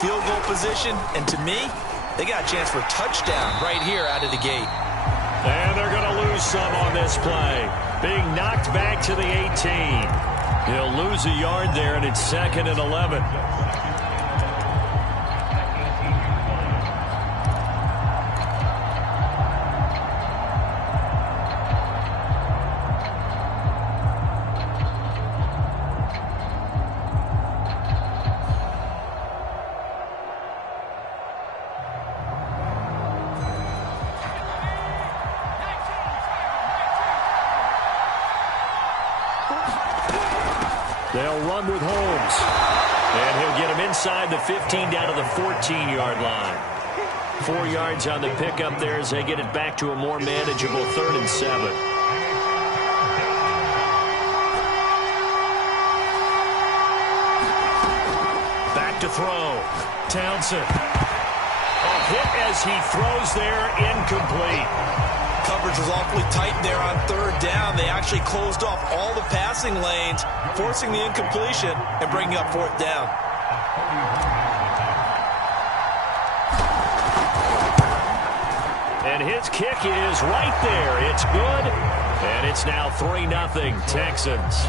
field goal position, and to me, they got a chance for a touchdown right here out of the gate. And they're going to lose some on this play. Being knocked back to the 18. He'll lose a yard there, and it's 2nd and 11. They'll run with Holmes. And he'll get him inside the 15 down to the 14-yard line. 4 yards on the pickup there as they get it back to a more manageable 3rd and 7. Back to throw. Townsend. A hit as he throws there, incomplete. Coverage was awfully tight there on 3rd down. They actually closed off all the passing lanes, forcing the incompletion and bringing up 4th down. And his kick is right there. It's good, and it's now 3-0 Texans.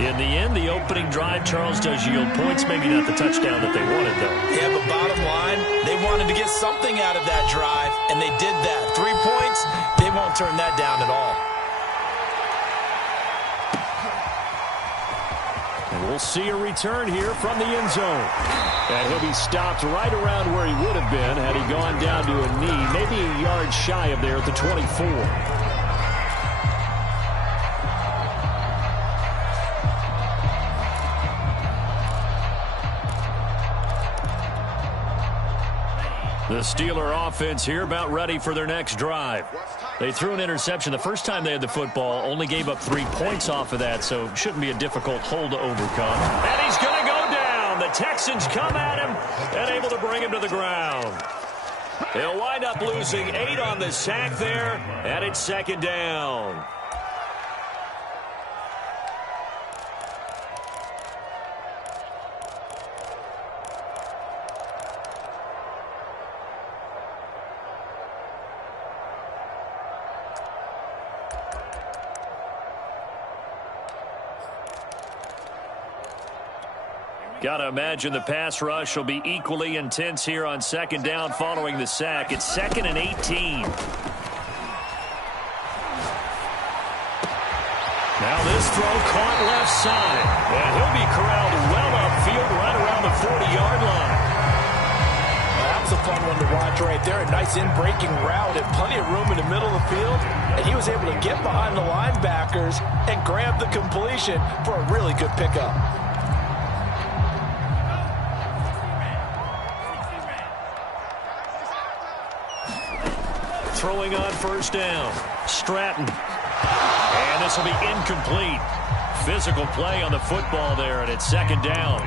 In the end, the opening drive, Charles, does yield points. Maybe not the touchdown that they wanted, though. Yeah, but bottom line, they wanted to get something out of that drive, and they did that. 3 points, they won't turn that down at all. And we'll see a return here from the end zone. And he'll be stopped right around where he would have been had he gone down to a knee, maybe a yard shy of there at the 24. The Steeler offense here about ready for their next drive. They threw an interception the first time they had the football, only gave up 3 points off of that, so it shouldn't be a difficult hole to overcome. And he's going to go down. The Texans come at him and able to bring him to the ground. They'll wind up losing 8 on the sack there, and it's 2nd down. Got to imagine the pass rush will be equally intense here on 2nd down following the sack. It's 2nd and 18. Now this throw caught left side. And he'll be corralled well upfield right around the 40-yard line. Well, that was a fun one to watch right there. A nice in-breaking route and plenty of room in the middle of the field. And he was able to get behind the linebackers and grab the completion for a really good pickup. Throwing on 1st down. Stratton. And this will be incomplete. Physical play on the football there, and it's 2nd down.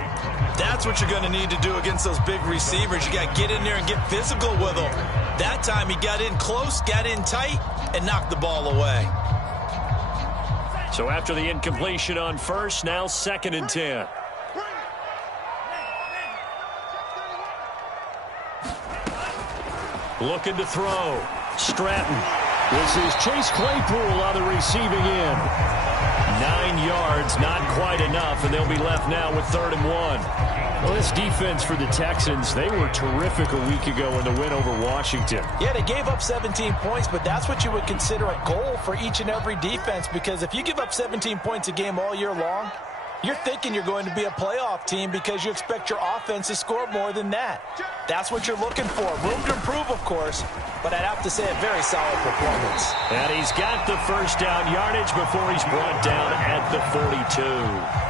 That's what you're going to need to do against those big receivers. You got to get in there and get physical with them. That time he got in close, got in tight, and knocked the ball away. So after the incompletion on 1st, now 2nd and 10. Looking to throw. Stratton. This is Chase Claypool on the receiving end. 9 yards, not quite enough, and they'll be left now with 3rd and 1. Well, this defense for the Texans, they were terrific a week ago in the win over Washington. Yeah, they gave up 17 points, but that's what you would consider a goal for each and every defense, because if you give up 17 points a game all year long, you're thinking you're going to be a playoff team because you expect your offense to score more than that. That's what you're looking for. Room to improve, of course, but I'd have to say a very solid performance. And he's got the 1st down yardage before he's brought down at the 42.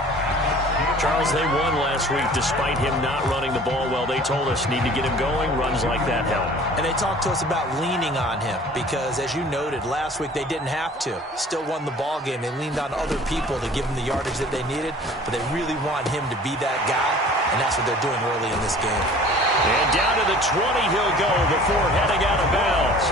Charles, they won last week despite him not running the ball well. They told us need to get him going. Runs like that help. And they talked to us about leaning on him because, as you noted, last week they didn't have to. Still won the ball game. They leaned on other people to give him the yardage that they needed, but they really want him to be that guy, and that's what they're doing early in this game. And down to the 20 he'll go before heading out of bounds.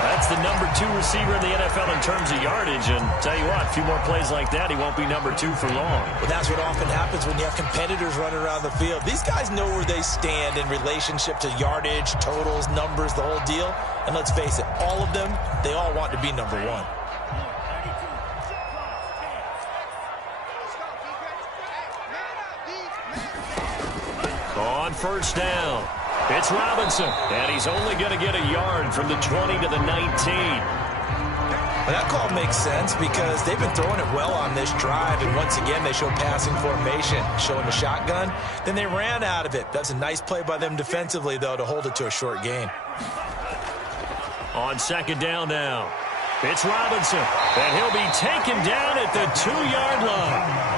That's the number 2 receiver in the NFL in terms of yardage. And tell you what, a few more plays like that, he won't be number 2 for long. Well, that's what often happens when you have competitors running around the field. These guys know where they stand in relationship to yardage, totals, numbers, the whole deal. And let's face it, all of them, they all want to be number 1. On first down, it's Robinson, and he's only going to get a yard from the 20 to the 19. Well, that call makes sense because they've been throwing it well on this drive, and once again they show passing formation, showing the shotgun. Then they ran out of it. That's a nice play by them defensively, though, to hold it to a short gain. On second down now, it's Robinson, and he'll be taken down at the 2-yard line.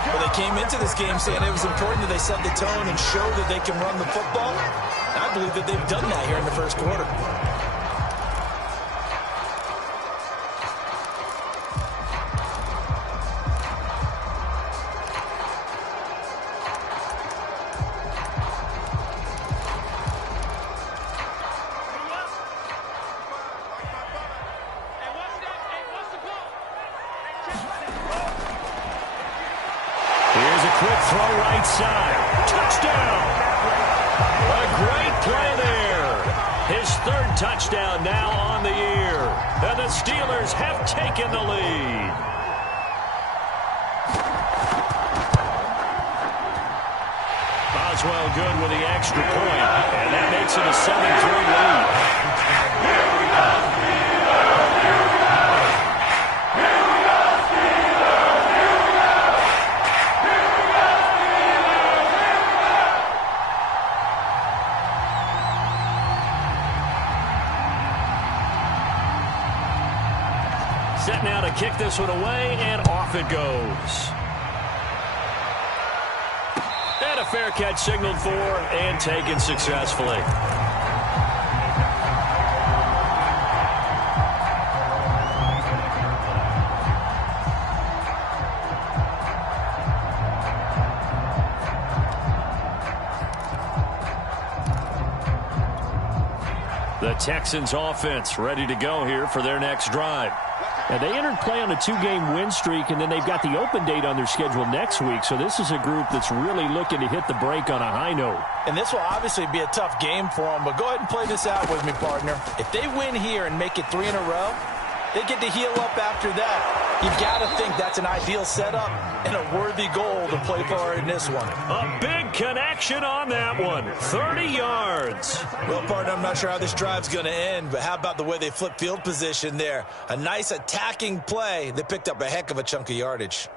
Well, they came into this game saying it was important that they set the tone and show that they can run the football. I believe that they've done that here in the first quarter. Throw right side. Touchdown. A great play there. His 3rd touchdown now on the year. And the Steelers have taken the lead. Boswell good with the extra point. And that makes it a 7-3 lead. Set now to kick this one away, and off it goes. And a fair catch signaled for and taken successfully. The Texans offense ready to go here for their next drive. Now, they entered play on a 2-game win streak, and then they've got the open date on their schedule next week. So this is a group that's really looking to hit the break on a high note. And this will obviously be a tough game for them, but go ahead and play this out with me, partner. If they win here and make it 3 in a row, they get to heal up after that. You've got to think that's an ideal setup and a worthy goal to play for in this one. A big connection on that one. 30 yards. Well, partner, I'm not sure how this drive's going to end, but how about the way they flip field position there? A nice attacking play. They picked up a heck of a chunk of yardage.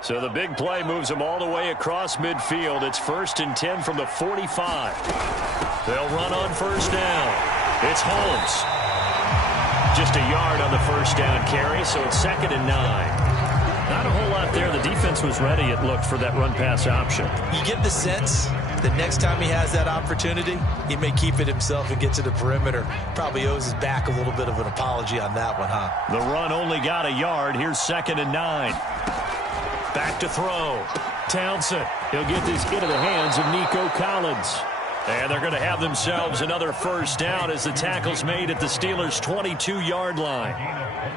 So the big play moves them all the way across midfield. It's 1st and 10 from the 45. They'll run on first down. It's Holmes. Just a yard on the first down carry, so it's 2nd and 9. Not a whole lot there. The defense was ready, it looked, for that run-pass option. You get the sense that next time he has that opportunity, he may keep it himself and get to the perimeter. Probably owes his back a little bit of an apology on that one, huh? The run only got a yard. Here's 2nd and 9. Back to throw. Townsend. He'll get this into the hands of Nico Collins. And they're going to have themselves another first down as the tackle's made at the Steelers' 22-yard line.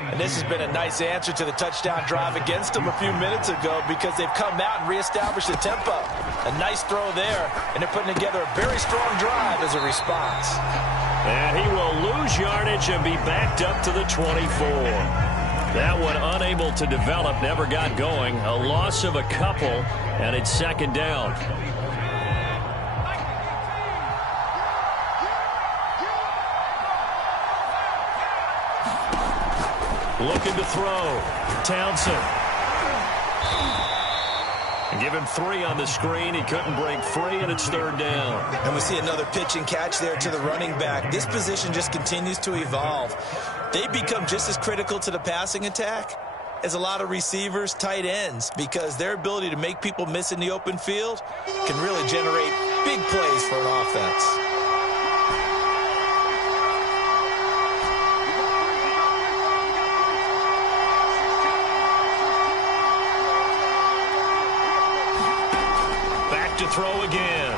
And this has been a nice answer to the touchdown drive against them a few minutes ago because they've come out and reestablished the tempo. A nice throw there, and they're putting together a very strong drive as a response. And he will lose yardage and be backed up to the 24. That one unable to develop, never got going. A loss of a couple, and it's 2nd down. Looking to throw. Townsend. Give him 3 on the screen. He couldn't break free, and it's 3rd down. And we see another pitch and catch there to the running back. This position just continues to evolve. They become just as critical to the passing attack as a lot of receivers, tight ends, because their ability to make people miss in the open field can really generate big plays for an offense. back to throw again.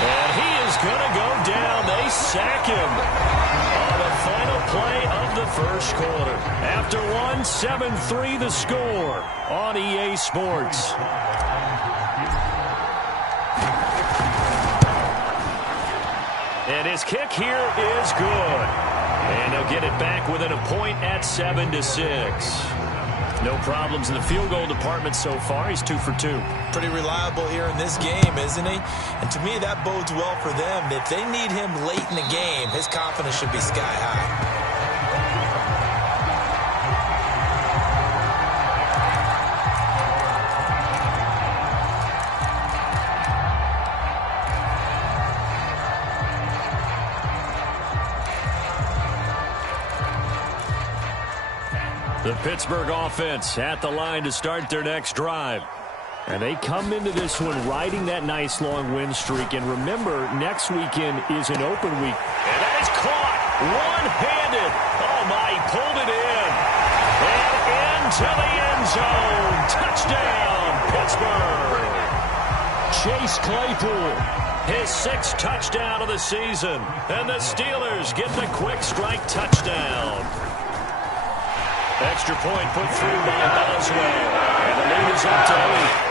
And he is going to go down. They sack him on the final play of the first quarter. After one, 7-3 the score on EA Sports. And his kick here is good. And they'll get it back within a point at 7-6. No problems in the field goal department so far. He's 2 for 2. Pretty reliable here in this game, isn't he? And to me, that bodes well for them. If they need him late in the game, his confidence should be sky high. The Pittsburgh offense at the line to start their next drive. And they come into this one riding that nice long win streak. And remember, next weekend is an open week. And that is caught one-handed. Oh, my, he pulled it in. And into the end zone. Touchdown, Pittsburgh. Chase Claypool. His 6th touchdown of the season. And the Steelers get the quick strike touchdown. Extra point put through by Boswell. And the lead is up to 8.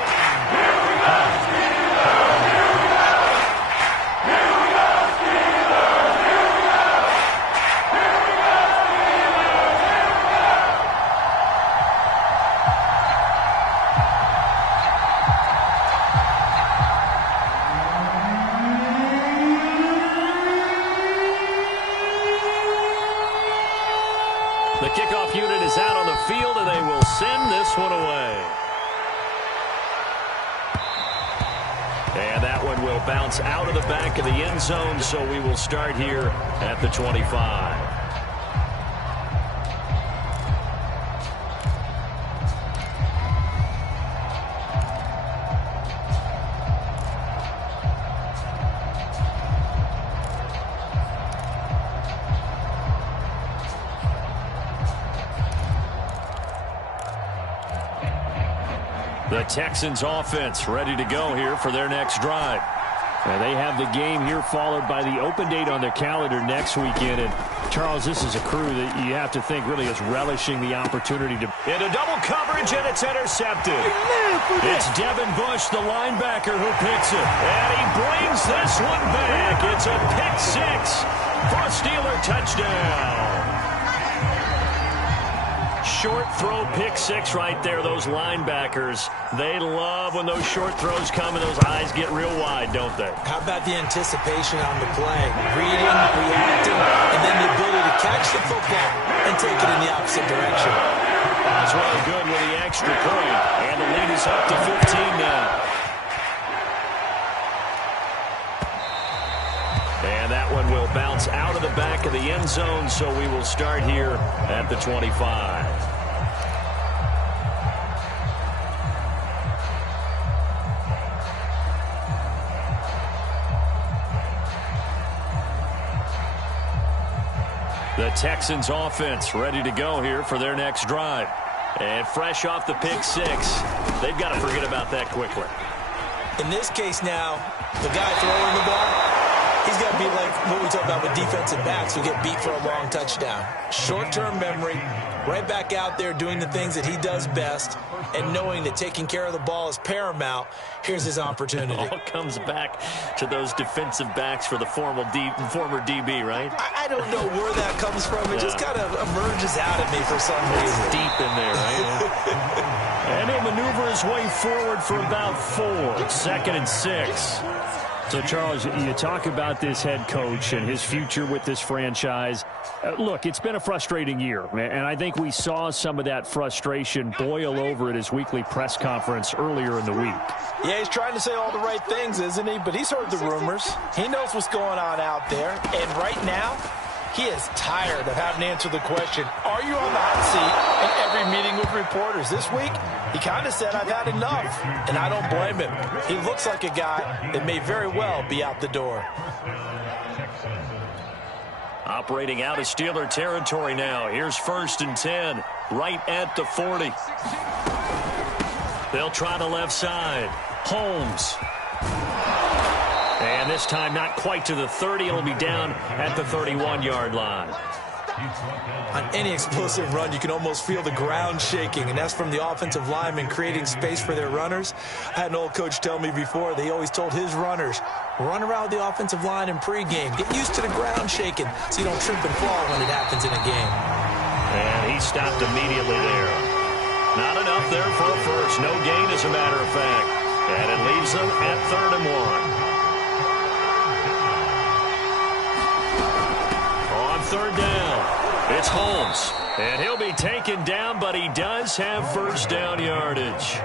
The kickoff unit is out on the field, and they will send this one away. And that one will bounce out of the back of the end zone, so we will start here at the 25. The Texans offense ready to go here for their next drive. And they have the game here followed by the open date on their calendar next weekend. And, Charles, this is a crew that you have to think really is relishing the opportunity to... Into double coverage, and it's intercepted. It's Devin Bush, the linebacker, who picks it. And he brings this one back. It's a pick 6 for a Steeler touchdown. Short throw pick 6 right there. Those linebackers, they love when those short throws come and those eyes get real wide, don't they? How about the anticipation on the play? Reading, reacting, and then the ability to catch the football and take it in the opposite direction. Boswell good with the extra point, and the lead is up to 15 now. And that one will bounce out of the back of the end zone, so we will start here at the 25. The Texans offense ready to go here for their next drive. And fresh off the pick 6, they've got to forget about that quickly. In this case now, the guy throwing the ball, he's got to be like what we talk about with defensive backs who get beat for a long touchdown. Short-term memory, right back out there doing the things that he does best, and knowing that taking care of the ball is paramount. Here's his opportunity. It all comes back to those defensive backs for the former DB, right? I don't know where that comes from. It just kind of emerges out at me for some reason. It's deep in there, right? And he'll maneuver his way forward for about 4. 2nd and 6. So, Charles, you talk about this head coach and his future with this franchise. Look, it's been a frustrating year, and I think we saw some of that frustration boil over at his weekly press conference earlier in the week. Yeah, he's trying to say all the right things, isn't he? But he's heard the rumors. He knows what's going on out there. And right now, he is tired of having to answer the question, are you on the hot seat in every meeting with reporters? This week, he kind of said, I've had enough. And I don't blame him. He looks like a guy that may very well be out the door. Operating out of Steeler territory now. Here's 1st and 10, right at the 40. They'll try the left side. Holmes. And this time not quite to the 30. It'll be down at the 31-yard line. On any explosive run, you can almost feel the ground shaking, and that's from the offensive linemen creating space for their runners. I had an old coach tell me before, they always told his runners, run around with the offensive line in pregame. Get used to the ground shaking so you don't trip and fall when it happens in a game. And he stopped immediately there. Not enough there for a first. No gain, as a matter of fact. And it leaves them at 3rd and 1. On 3rd down, it's Holmes. And he'll be taken down, but he does have first down yardage.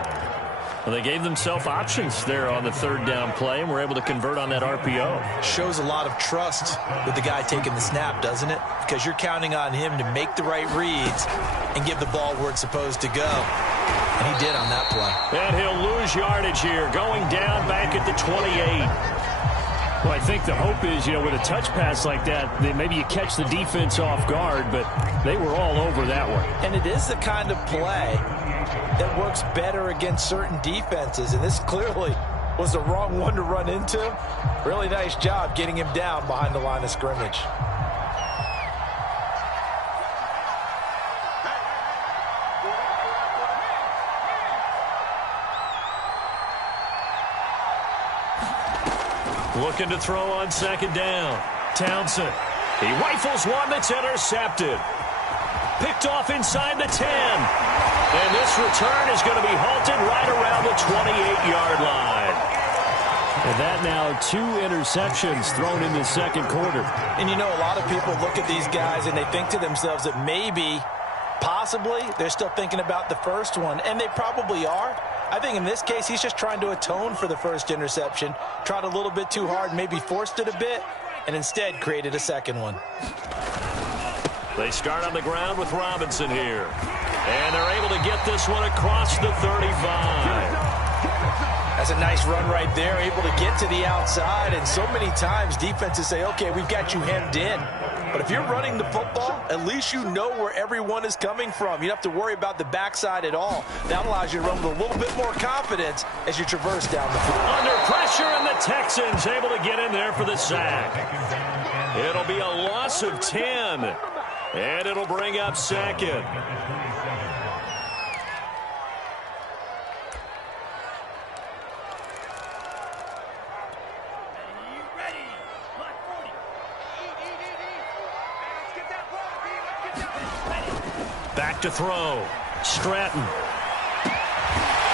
Well, they gave themselves options there on the 3rd down play, and were able to convert on that RPO. Shows a lot of trust with the guy taking the snap, doesn't it? Because you're counting on him to make the right reads and give the ball where it's supposed to go. And he did on that play. And he'll lose yardage here, going down back at the 28. Well, I think the hope is, with a touch pass like that, maybe you catch the defense off guard, but they were all over that one. And it is the kind of play that works better against certain defenses, and this clearly was the wrong one to run into. Really nice job getting him down behind the line of scrimmage. Looking to throw on 2nd down. Townsend. He rifles one that's intercepted. Picked off inside the 10. And this return is going to be halted right around the 28-yard line. And that now 2 interceptions thrown in the 2nd quarter. And a lot of people look at these guys and they think to themselves that maybe, possibly, they're still thinking about the first one. And they probably are. I think in this case, he's just trying to atone for the first interception. Tried a little bit too hard, maybe forced it a bit, and instead created a second one. They start on the ground with Robinson here. And they're able to get this one across the 35. That's a nice run right there, able to get to the outside. And so many times defenses say, okay, we've got you hemmed in. But if you're running the football, at least you know where everyone is coming from. You don't have to worry about the backside at all. That allows you to run with a little bit more confidence as you traverse down the field. Under pressure, and the Texans able to get in there for the sack. It'll be a loss of 10, and it'll bring up 2nd. Back to throw. Stratton.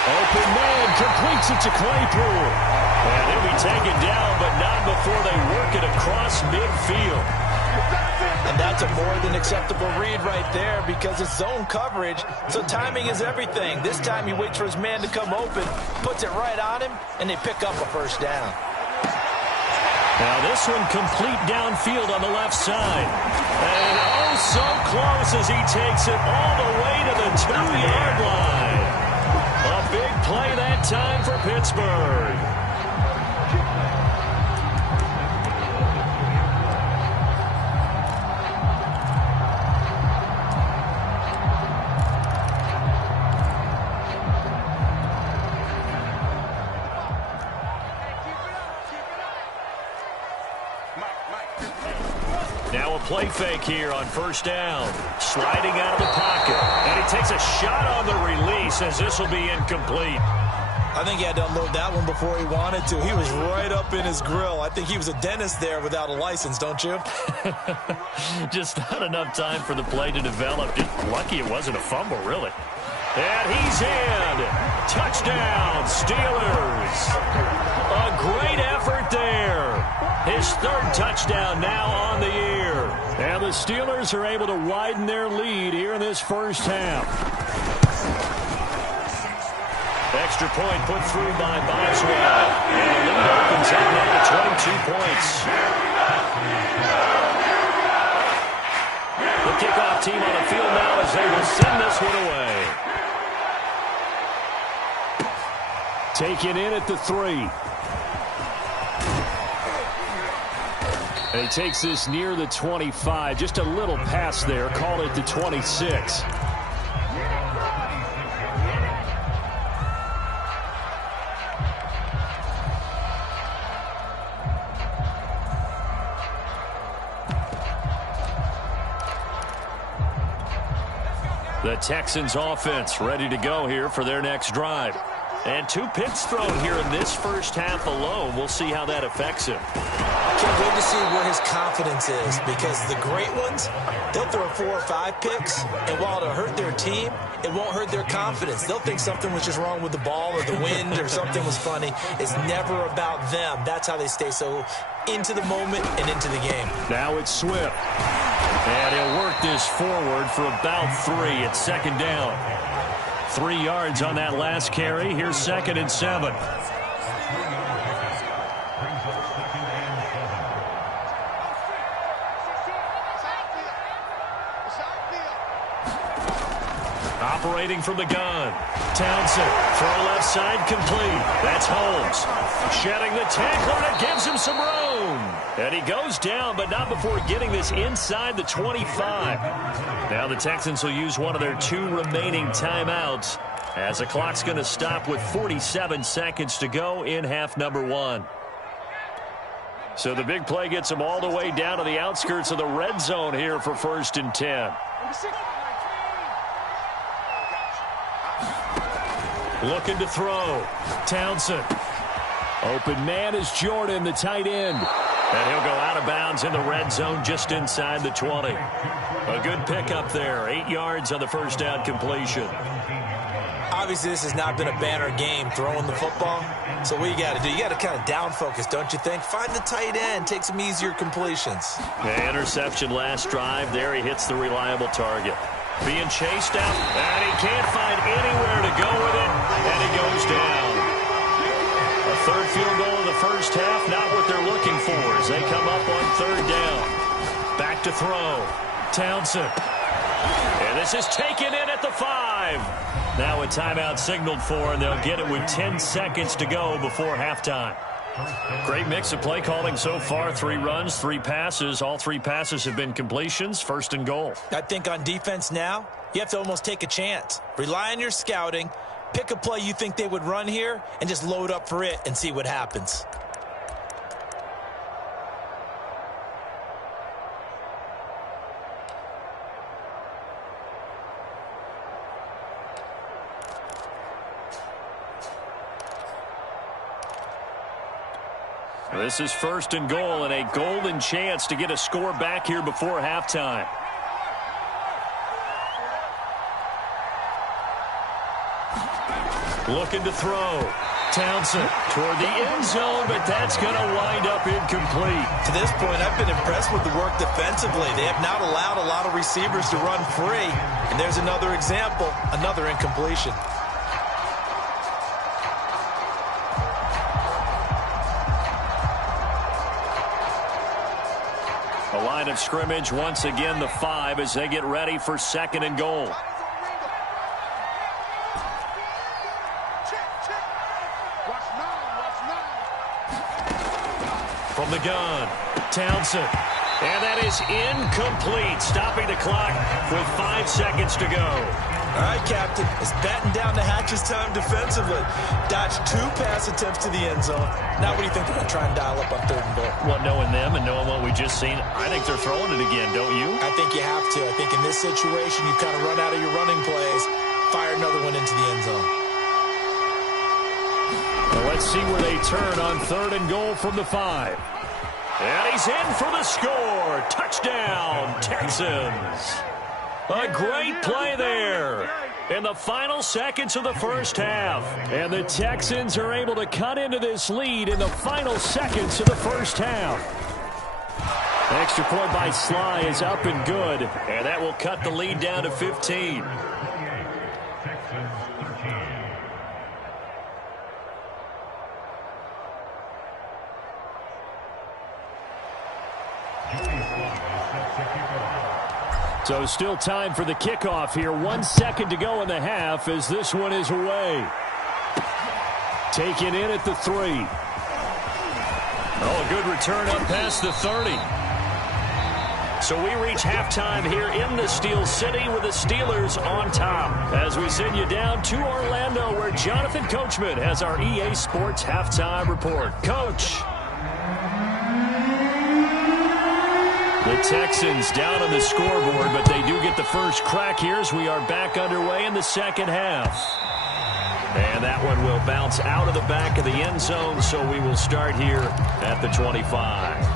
Open man, completes it to Claypool. And he'll be taken down, but not before they work it across midfield. And that's a more than acceptable read right there because it's zone coverage, so timing is everything. This time he waits for his man to come open, puts it right on him, and they pick up a first down. Now this one complete downfield on the left side. And oh, so close as he takes it all the way to the 2-yard line. A big play that time for Pittsburgh. Now a play fake here on first down. Sliding out of the pocket. And he takes a shot on the release as this will be incomplete. I think he had to unload that one before he wanted to. He was right up in his grill. I think he was a dentist there without a license, don't you? Just not enough time for the play to develop. Just lucky it wasn't a fumble, really. And he's in. Touchdown, Steelers. A great effort there. His 3rd touchdown now on the year. And the Steelers are able to widen their lead here in this first half. Extra point put through by Boswell. And the lead opens up now to 22 points. The kickoff team on the field now as they will send this one away. Taken in at the 3. And he takes this near the 25. Just a little pass there. Call it the 26. The Texans offense ready to go here for their next drive. And 2 picks thrown here in this first half alone. We'll see how that affects him. Can't wait to see where his confidence is, because the great ones, they'll throw 4 or 5 picks, and while it'll hurt their team, it won't hurt their confidence. They'll think something was just wrong with the ball or the wind or something was funny. It's never about them. That's how they stay so into the moment and into the game. Now it's Swift. And he'll work this forward for about 3. It's second down. 3 yards on that last carry. Here's 2nd and 7. Operating from the gun. Townsend, throw left side complete. That's Holmes. Shedding the tackler, and it gives him some room. And he goes down, but not before getting this inside the 25. Now the Texans will use one of their 2 remaining timeouts, as the clock's going to stop with 47 seconds to go in half number 1. So the big play gets them all the way down to the outskirts of the red zone here for 1st and 10. Looking to throw. Townsend. Open man is Jordan, the tight end. And he'll go out of bounds in the red zone just inside the 20. A good pickup there. 8 yards on the first down completion. Obviously, this has not been a banner game throwing the football. So what you got to do, you got to kind of down focus, don't you think? Find the tight end, take some easier completions. The interception last drive. There he hits the reliable target. Being chased out, and he can't find anywhere to go with it, and he goes down. A 3rd field goal in the first half, not what they're looking for as they come up on 3rd down. Back to throw. Townsend. And this is taken in at the 5. Now a timeout signaled for, and they'll get it with 10 seconds to go before halftime. Great mix of play calling so far. 3 runs, 3 passes. All 3 passes have been completions. 1st and goal. I think on defense now, you have to almost take a chance. Rely on your scouting. Pick a play you think they would run here and just load up for it and see what happens. This is 1st and goal, and a golden chance to get a score back here before halftime. Looking to throw. Townsend toward the end zone, but that's going to wind up incomplete. To this point, I've been impressed with the work defensively. They have not allowed a lot of receivers to run free. And there's another example, another incompletion. A line of scrimmage, once again the 5 as they get ready for 2nd and goal. From the gun, Townsend. And that is incomplete, stopping the clock with 5 seconds to go. All right, Captain, it's batten down the hatches time defensively. Dodged 2 pass attempts to the end zone. Now what do you think they're going to try and dial up on 3rd and goal? Well, knowing them and knowing what we just seen, I think they're throwing it again, don't you? I think you have to. I think in this situation, you kind of run out of your running plays, fire another one into the end zone. Well, let's see where they turn on 3rd and goal from the 5. And he's in for the score. Touchdown, Texans. A great play there in the final seconds of the first half. And the Texans are able to cut into this lead in the final seconds of the first half. Extra point by Sly is up and good. And that will cut the lead down to 15. So still time for the kickoff here. 1 second to go in the half as this one is away. Taken in at the 3. Oh, a good return up past the 30. So we reach halftime here in the Steel City with the Steelers on top. As we send you down to Orlando where Jonathan Coachman has our EA Sports halftime report. Coach. The Texans down on the scoreboard, but they do get the first crack here as we are back underway in the second half. And that one will bounce out of the back of the end zone, so we will start here at the 25.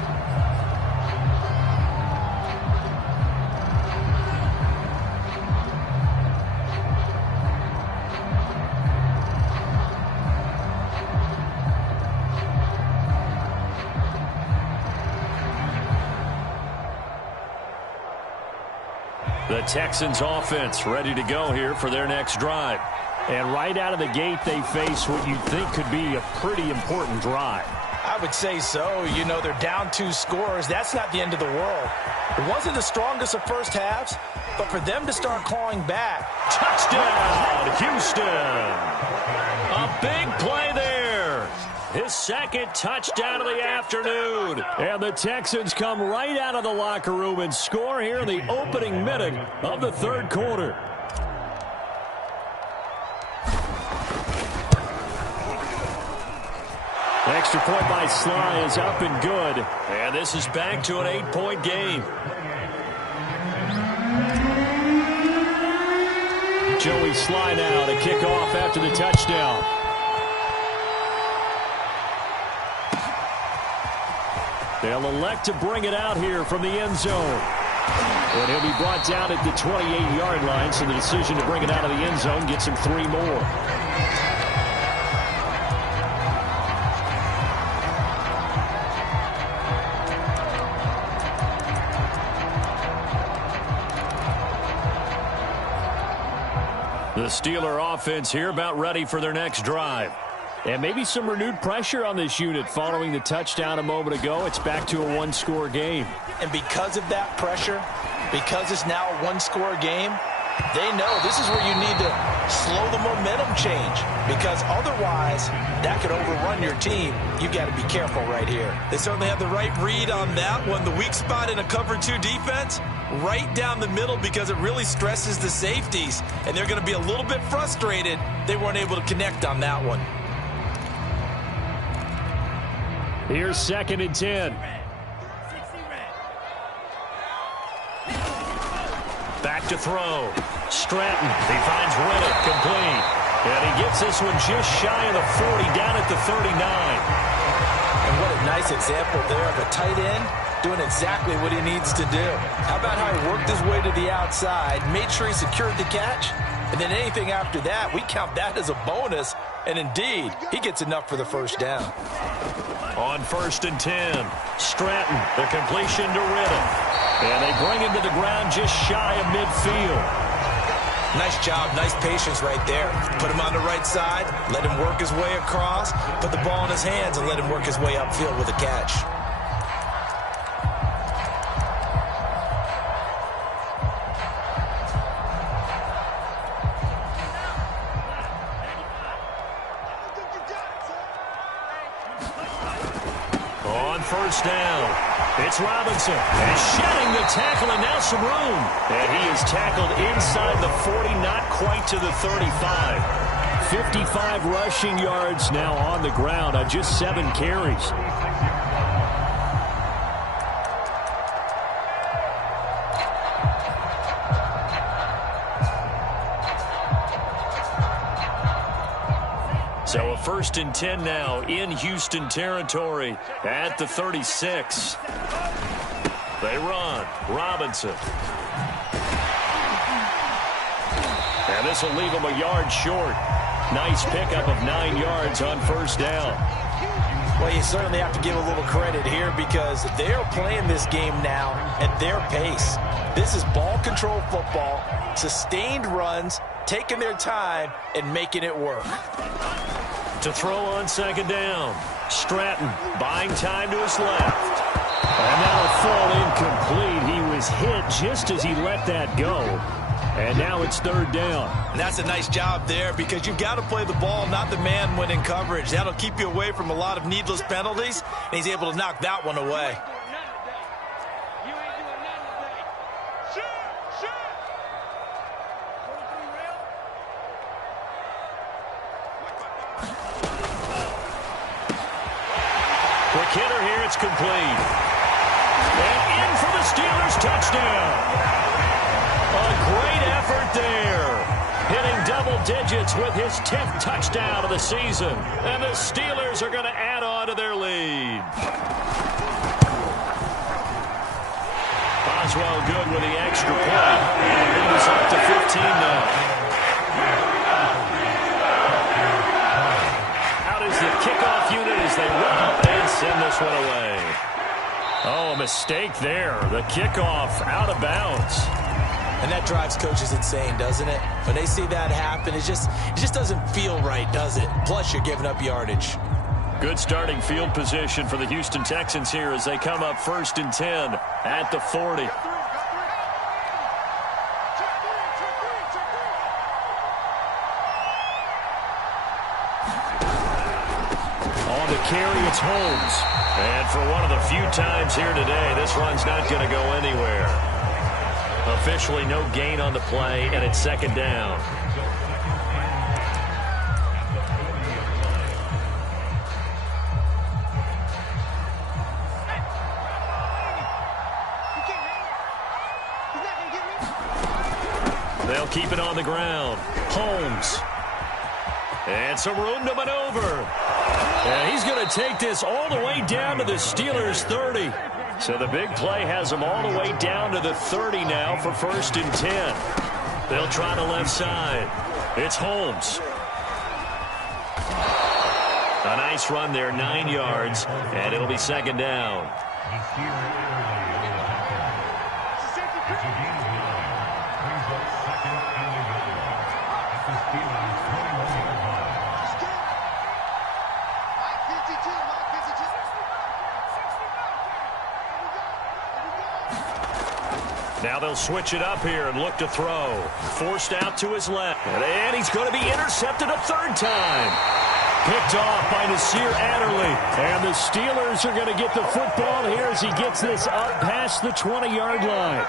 The Texans offense ready to go here for their next drive. And right out of the gate, they face what you think could be a pretty important drive. I would say so. You know, they're down 2 scores. That's not the end of the world. It wasn't the strongest of first halves, but for them to start clawing back. Touchdown, Houston. A big play there. His second touchdown of the afternoon. And the Texans come right out of the locker room and score here in the opening minute of the third quarter. Extra point by Sly is up and good. And this is back to an 8-point game. Joey Sly now to kick off after the touchdown. They'll elect to bring it out here from the end zone. And he'll be brought down at the 28-yard line, so the decision to bring it out of the end zone gets him 3 more. The Steeler offense here about ready for their next drive. And maybe some renewed pressure on this unit following the touchdown a moment ago. It's back to a 1-score game. And because of that pressure, because it's now a 1-score game, they know this is where you need to slow the momentum change, because otherwise that could overrun your team. You've got to be careful right here. They certainly have the right read on that one. The weak spot in a cover 2 defense, right down the middle, because it really stresses the safeties, and they're going to be a little bit frustrated they weren't able to connect on that one. Here's 2nd and 10. Back to throw. Stratton. He finds Riddick complete. And he gets this one just shy of the 40, down at the 39. And what a nice example there of a tight end doing exactly what he needs to do. How about how he worked his way to the outside, made sure he secured the catch, and then anything after that, we count that as a bonus. And indeed, he gets enough for the first down. On 1st and 10, Stratton, the completion to Riddick. And they bring him to the ground just shy of midfield. Nice job, nice patience right there. Put him on the right side, let him work his way across, put the ball in his hands, and let him work his way upfield with a catch. On 1st down, it's Robinson. And shedding the tackle, and now some room. And he is tackled inside the 40, not quite to the 35. 55 rushing yards now on the ground on just 7 carries. So a 1st and 10 now in Houston territory at the 36. They run. Robinson. And this will leave him a yard short. Nice pickup of 9 yards on 1st down. Well, you certainly have to give a little credit here, because they're playing this game now at their pace. This is ball control football, sustained runs, taking their time and making it work. To throw on 2nd down. Stratton buying time to his left. And that'll fall incomplete. He was hit just as he let that go. And now it's 3rd down. And that's a nice job there, because you've got to play the ball, not the man when in coverage. That'll keep you away from a lot of needless penalties, and he's able to knock that one away. Quick hitter here, it's complete. And in for the the Steelers touchdown. A great effort there. Hitting double digits with his 10th touchdown of the season. And the Steelers are going to add on to their lead. Boswell good with the extra point. And the lead is up to 15 now. Out is the kickoff unit as they run up and send this one away. Oh, a mistake there. The kickoff out of bounds. And that drives coaches insane, doesn't it? When they see that happen, it just doesn't feel right, does it? Plus, you're giving up yardage. Good starting field position for the Houston Texans here as they come up 1st and 10 at the 40. On the carry, it's Holmes. And for one of the few times here today, this run's not going to go anywhere. Officially no gain on the play, and it's 2nd down. They'll keep it on the ground. Holmes. And some room to maneuver. And he's going to take this all the way down to the Steelers' 30. So the big play has them all the way down to the 30 now for 1st and 10. They'll try the left side. It's Holmes. A nice run there, 9 yards, and it'll be 2nd down. Now they'll switch it up here and look to throw. Forced out to his left. And he's going to be intercepted a 3rd time. Picked off by Nasir Adderley. And the Steelers are going to get the football here as he gets this up past the 20-yard line.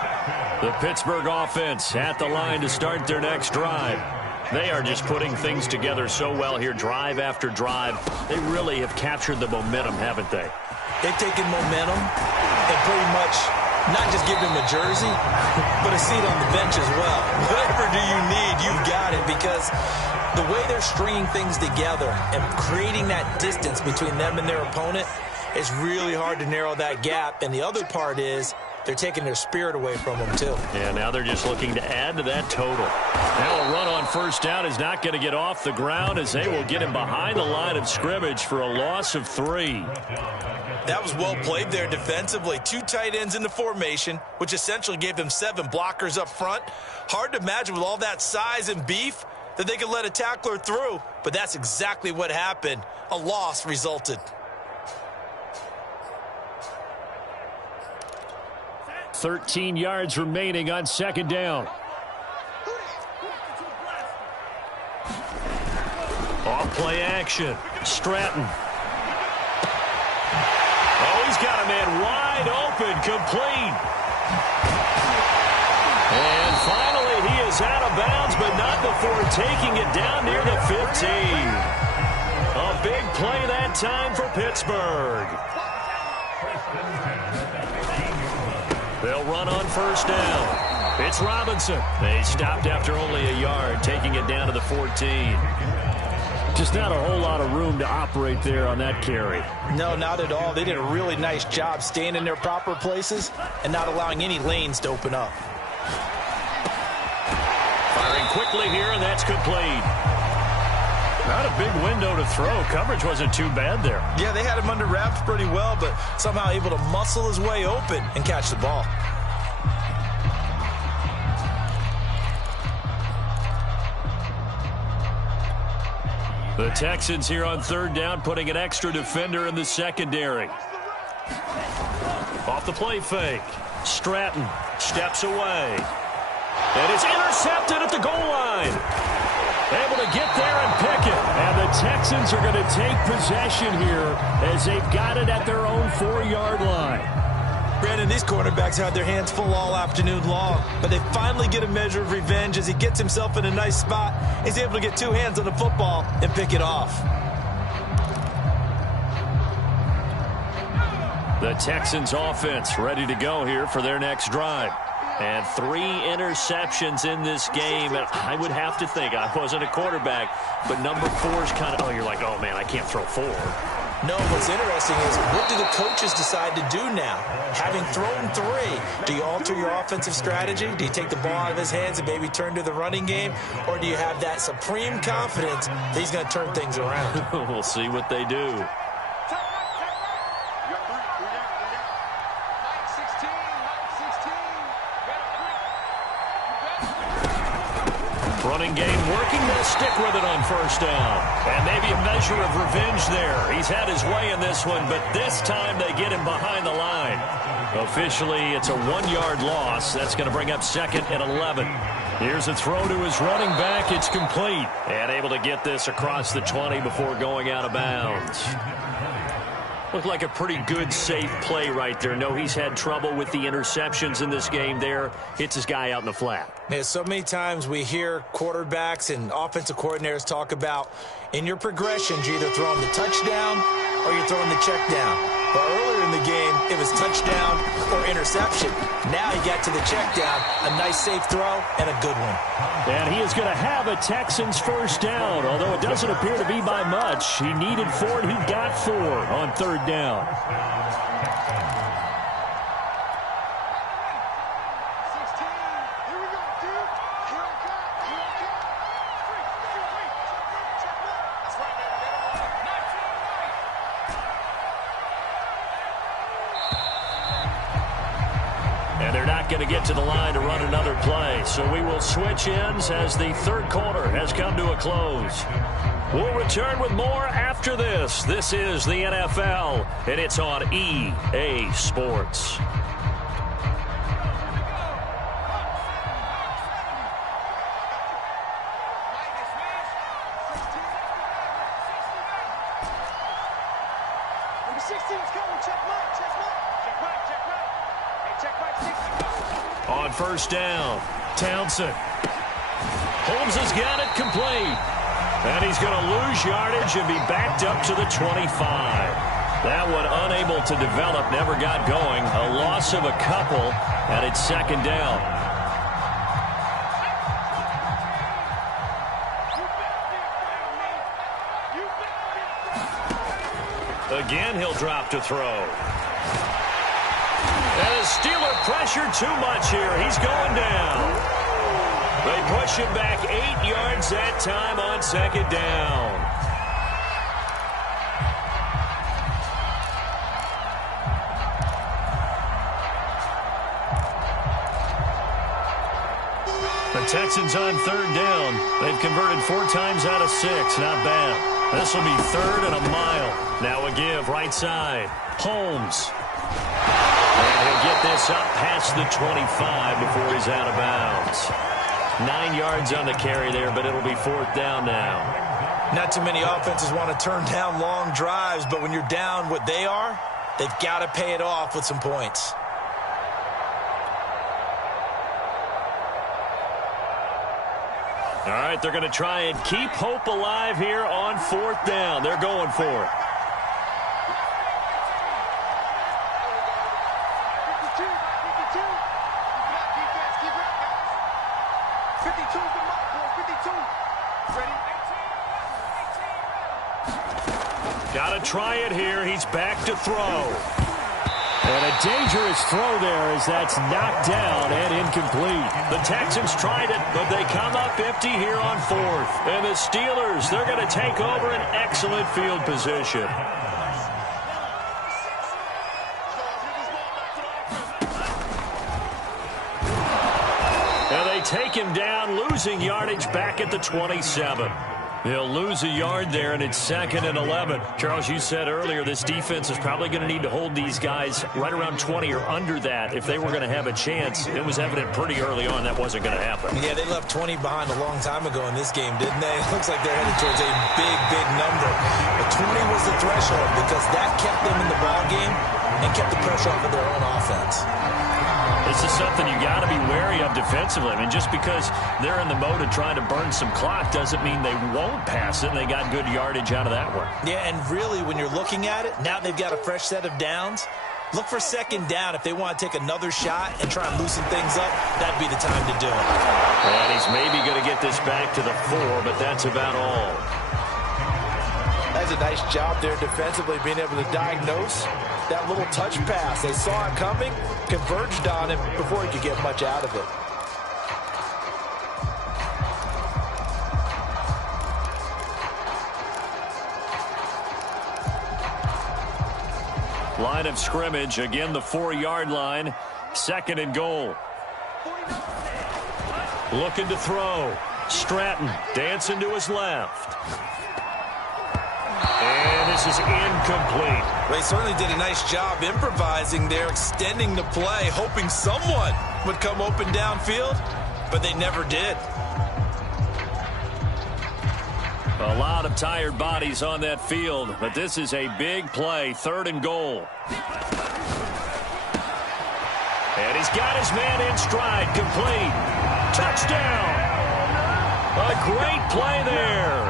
The Pittsburgh offense at the line to start their next drive. They are just putting things together so well here, drive after drive. They really have captured the momentum, haven't they? They've taken momentum and pretty much not just give him a jersey, but a seat on the bench as well. Whatever do you need, you've got it, because the way they're stringing things together and creating that distance between them and their opponent is really hard to narrow that gap. And the other part is they're taking their spirit away from them, too. Yeah, now they're just looking to add to that total. Now a run on 1st down is not going to get off the ground as they will get him behind the line of scrimmage for a loss of 3. That was well played there defensively. 2 tight ends in the formation, which essentially gave them 7 blockers up front. Hard to imagine with all that size and beef that they could let a tackler through, but that's exactly what happened. A loss resulted. 13 yards remaining on 2nd down. Off play action. Stratton. Oh, he's got a man wide open, complete. And finally, he is out of bounds, but not before taking it down near the 15. A big play that time for Pittsburgh. They'll run on 1st down. It's Robinson. They stopped after only a yard, taking it down to the 14. Just not a whole lot of room to operate there on that carry. No, not at all. They did a really nice job staying in their proper places and not allowing any lanes to open up. Firing quickly here, and that's complete. Not a big window to throw. Coverage wasn't too bad there. Yeah, they had him under wraps pretty well, but somehow able to muscle his way open and catch the ball. The Texans here on 3rd down, putting an extra defender in the secondary. Off the play fake. Stratton steps away. And it's intercepted at the goal line. Able to get there and pick it. And the Texans are going to take possession here as they've got it at their own 4-yard line. Brandon, these cornerbacks had their hands full all afternoon long, but they finally get a measure of revenge as he gets himself in a nice spot. He's able to get 2 hands on the football and pick it off. The Texans offense ready to go here for their next drive. And 3 interceptions in this game. And I would have to think, I wasn't a quarterback, but number 4 is kind of, you're like, oh, man, I can't throw 4. No, what's interesting is what do the coaches decide to do now? Having thrown 3, do you alter your offensive strategy? Do you take the ball out of his hands and maybe turn to the running game? Or do you have that supreme confidence that he's going to turn things around? We'll see what they do. Running game working. They'll stick with it on first down. And maybe a measure of revenge there. He's had his way in this one, but this time they get him behind the line. Officially, it's a 1-yard loss. That's going to bring up 2nd and 11. Here's a throw to his running back. It's complete. And able to get this across the 20 before going out of bounds. Looked like a pretty good, safe play right there. No, he's had trouble with the interceptions in this game there. Hits his guy out in the flat. Man, so many times we hear quarterbacks and offensive coordinators talk about in your progressions, you're either throwing the touchdown or you're throwing the check down. But earlier in the game, it was touchdown or interception. Now he got to the check down, a nice safe throw, and a good one. And he is going to have a Texans first down, although it doesn't appear to be by much. He needed 4, and he got 4 on 3rd down. Going to get to the line to run another play. So we will switch ends as the 3rd quarter has come to a close. We'll return with more after this. This is the NFL, and it's on EA Sports. On first down, Townsend. Holmes has got it complete. And he's going to lose yardage and be backed up to the 25. That one unable to develop, never got going. A loss of a couple, and it's 2nd down. Again, he'll drop to throw. And the Steeler pressure too much here. He's going down. They push him back 8 yards that time on 2nd down. The Texans on 3rd down. They've converted 4 times out of 6. Not bad. This will be 3rd and a mile. Now a give right side. Holmes. And he'll get this up past the 25 before he's out of bounds. 9 yards on the carry there, but it'll be 4th down now. Not too many offenses want to turn down long drives, but when you're down what they are, they've got to pay it off with some points. All right, they're going to try and keep hope alive here on 4th down. They're going for it. Got to try it here. He's back to throw. And a dangerous throw there as that's knocked down and incomplete. The Texans tried it, but they come up empty here on 4th. And the Steelers, they're going to take over an excellent field position. And they take him down, losing yardage back at the 27. They'll lose a yard there, and it's 2nd and 11. Charles, you said earlier this defense is probably going to need to hold these guys right around 20 or under that if they were going to have a chance. It was evident pretty early on that wasn't going to happen. Yeah, they left 20 behind a long time ago in this game, didn't they? It looks like they're headed towards a big, big number. But 20 was the threshold because that kept them in the ball game and kept the pressure off of their own offense. This is something you got to be wary of defensively. I mean, just because they're in the mode of trying to burn some clock doesn't mean they won't pass it, and they got good yardage out of that one. Yeah, and really, when you're looking at it, now they've got a fresh set of downs. Look for second down. If they want to take another shot and try and loosen things up, that'd be the time to do it. And he's maybe going to get this back to the 4, but that's about all. That's a nice job there defensively, being able to diagnose that little touch pass. They saw it coming, converged on him before he could get much out of it. Line of scrimmage, again the 4-yard line. Second and goal. Looking to throw. Stratton dancing to his left. And this is incomplete. They certainly did a nice job improvising there, extending the play, hoping someone would come open downfield, but they never did. A lot of tired bodies on that field, but this is a big play. Third and goal. And he's got his man in stride, complete. Touchdown! A great play there.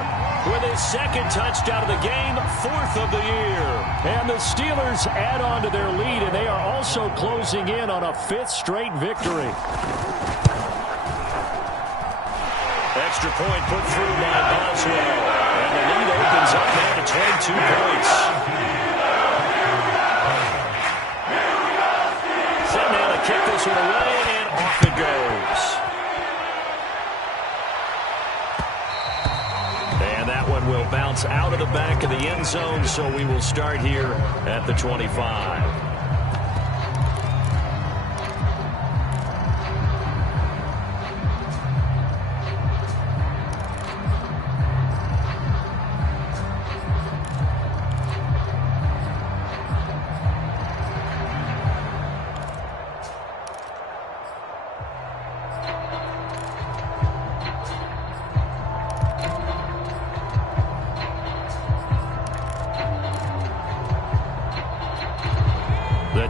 With his second touchdown of the game, 4th of the year. And the Steelers add on to their lead, and they are also closing in on a 5th straight victory. Extra point put through by Boswell. And the lead opens up now to 22 points. Set now to kick this one away, and off it goes. And that one will bounce out of the back of the end zone, so we will start here at the 25.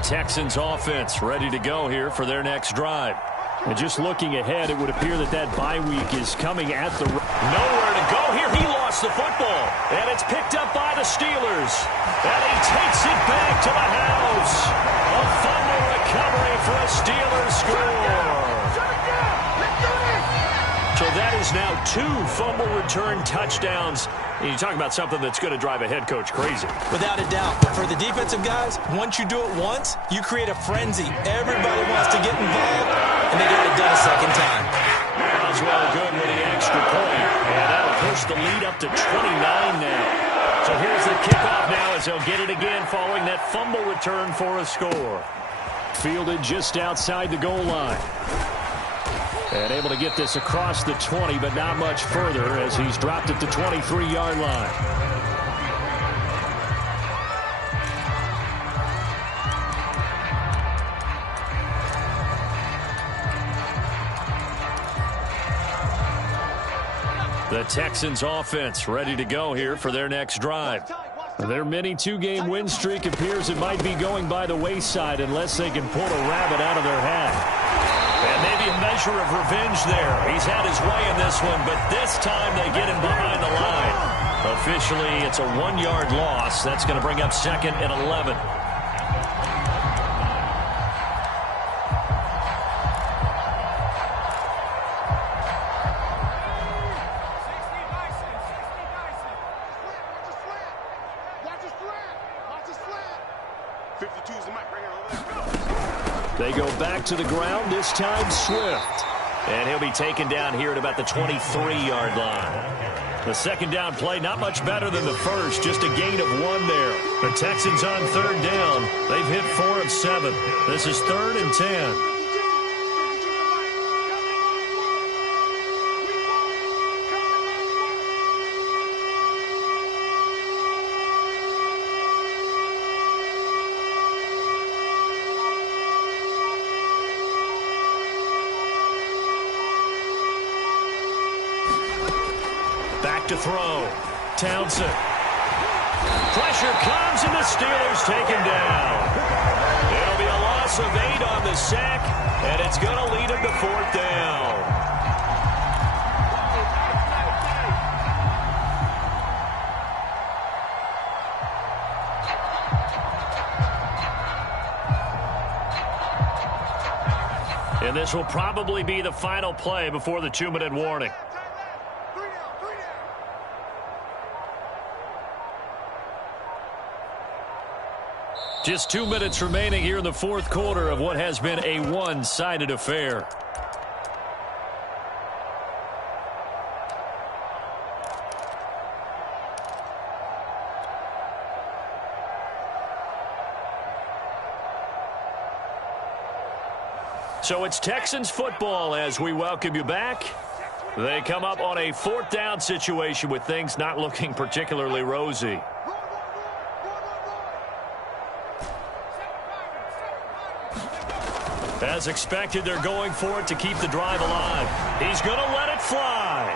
Texans offense ready to go here for their next drive. And just looking ahead, it would appear that bye week is coming at the... Nowhere to go here. He lost the football. And it's picked up by the Steelers. And he takes it back to the house. A fumble recovery for a Steelers score. So that is now 2 fumble return touchdowns. And you talk about something that's going to drive a head coach crazy. Without a doubt. But for the defensive guys, once you do it once, you create a frenzy. Everybody wants to get involved, and they get it done a second time. Boswell good with the extra point. And that'll push the lead up to 29 now. So here's the kickoff now as they'll get it again following that fumble return for a score. Fielded just outside the goal line. And able to get this across the 20, but not much further as he's dropped at the 23-yard line. The Texans offense ready to go here for their next drive. Their mini 2-game win streak appears it might be going by the wayside unless they can pull a rabbit out of their hat. And maybe a measure of revenge there. He's had his way in this one, but this time they get him behind the line. Officially, it's a 1-yard loss. That's going to bring up 2nd and 11. They go back to the ground, this time Swift. And he'll be taken down here at about the 23-yard line. The second down play, not much better than the first, just a gain of 1 there. The Texans on 3rd down. They've hit 4 of 7. This is 3rd and 10. To throw. Townsend. Pressure comes, and the Steelers take him down. It'll be a loss of 8 on the sack, and it's going to lead him to 4th down. And this will probably be the final play before the 2-minute warning. Just 2 minutes remaining here in the fourth quarter of what has been a one-sided affair. So it's Texans football as we welcome you back. They come up on a fourth down situation with things not looking particularly rosy. As expected, they're going for it to keep the drive alive. He's going to let it fly.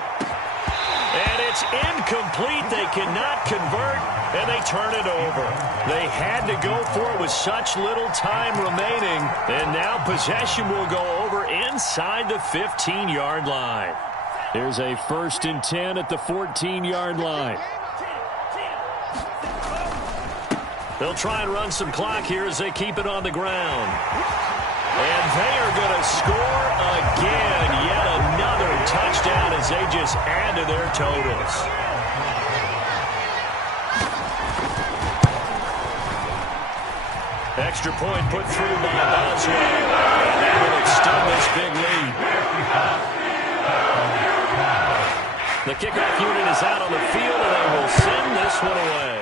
And it's incomplete. They cannot convert, and they turn it over. They had to go for it with such little time remaining, and now possession will go over inside the 15-yard line. Here's a 1st and 10 at the 14-yard line. They'll try and run some clock here as they keep it on the ground. And they are going to score again. Yet another touchdown as they just add to their totals. Extra point put through by Boswell. And that will extend this big lead. The kickoff unit is out on the field, and they will send this one away.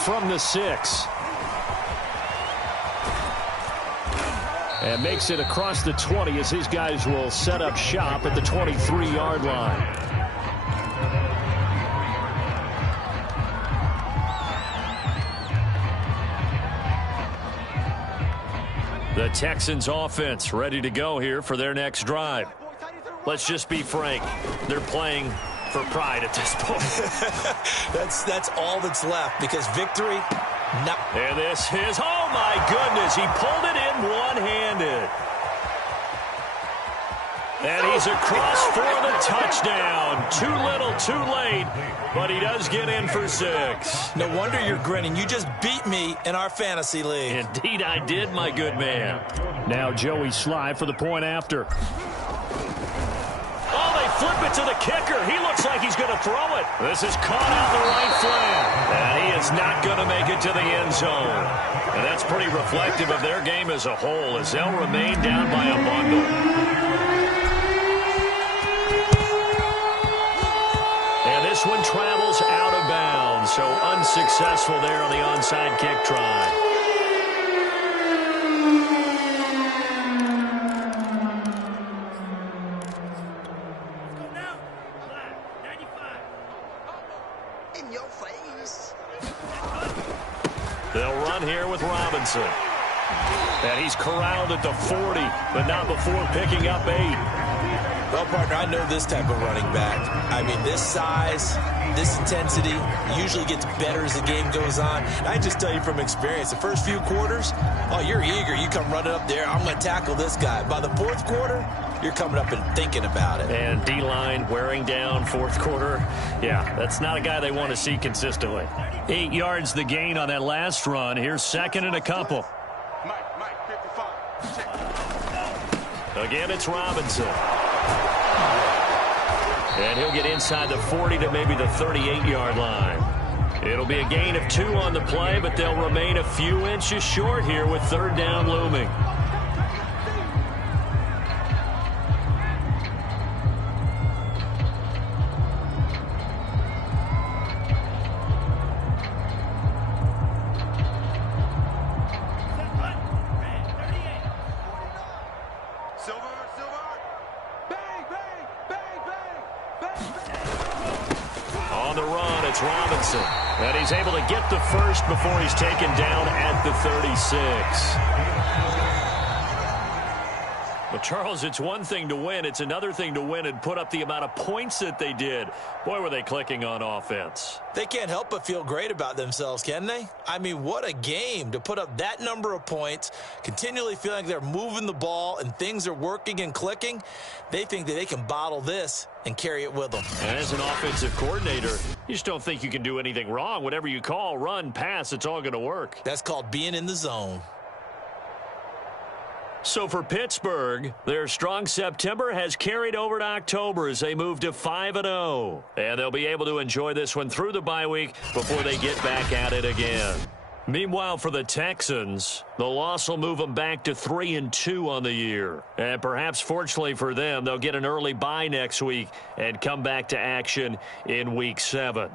From the 6. And makes it across the 20 as his guys will set up shop at the 23-yard line. The Texans offense ready to go here for their next drive. Let's just be frank. They're playing for pride at this point. That's all that's left because victory. No. And this is, oh my goodness, he pulled it in one-handed. And he's across for the touchdown. Too little, too late, but he does get in for 6. No wonder you're grinning. You just beat me in our fantasy league. Indeed I did, my good man. Now Joey Sly for the point after. Flip it to the kicker. He looks like he's going to throw it. This is caught out the right flat. And he is not going to make it to the end zone. And that's pretty reflective of their game as a whole as they'll remain down by a bundle. And this one travels out of bounds. So unsuccessful there on the onside kick try. They'll run here with Robinson. And he's corralled at the 40, but not before picking up 8. Well, partner, I know this type of running back. I mean, this size, this intensity usually gets better as the game goes on. And I just tell you from experience, the first few quarters, oh, you're eager. You come running up there. I'm going to tackle this guy. By the fourth quarter, you're coming up and thinking about it. And D-line wearing down fourth quarter. Yeah, that's not a guy they want to see consistently. 8 yards the gain on that last run. Here's 2nd and a couple. Mike, 55. Again, it's Robinson. And he'll get inside the 40 to maybe the 38-yard line. It'll be a gain of 2 on the play, but they'll remain a few inches short here with 3rd down looming. Robinson, and he's able to get the first before he's taken down at the 36. But, Charles, it's one thing to win. It's another thing to win and put up the amount of points that they did. Boy, were they clicking on offense. They can't help but feel great about themselves, can they? I mean, what a game to put up that number of points, continually feeling like they're moving the ball and things are working and clicking. They think that they can bottle this and carry it with them. And as an offensive coordinator, you just don't think you can do anything wrong. Whatever you call, run, pass, it's all going to work. That's called being in the zone. So for Pittsburgh, their strong September has carried over to October as they move to 5-0. And they'll be able to enjoy this one through the bye week before they get back at it again. Meanwhile, for the Texans, the loss will move them back to 3-2 on the year. And perhaps fortunately for them, they'll get an early bye next week and come back to action in Week 7.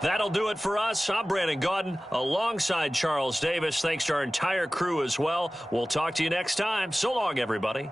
That'll do it for us. I'm Brandon Gaudin alongside Charles Davis. Thanks to our entire crew as well. We'll talk to you next time. So long, everybody.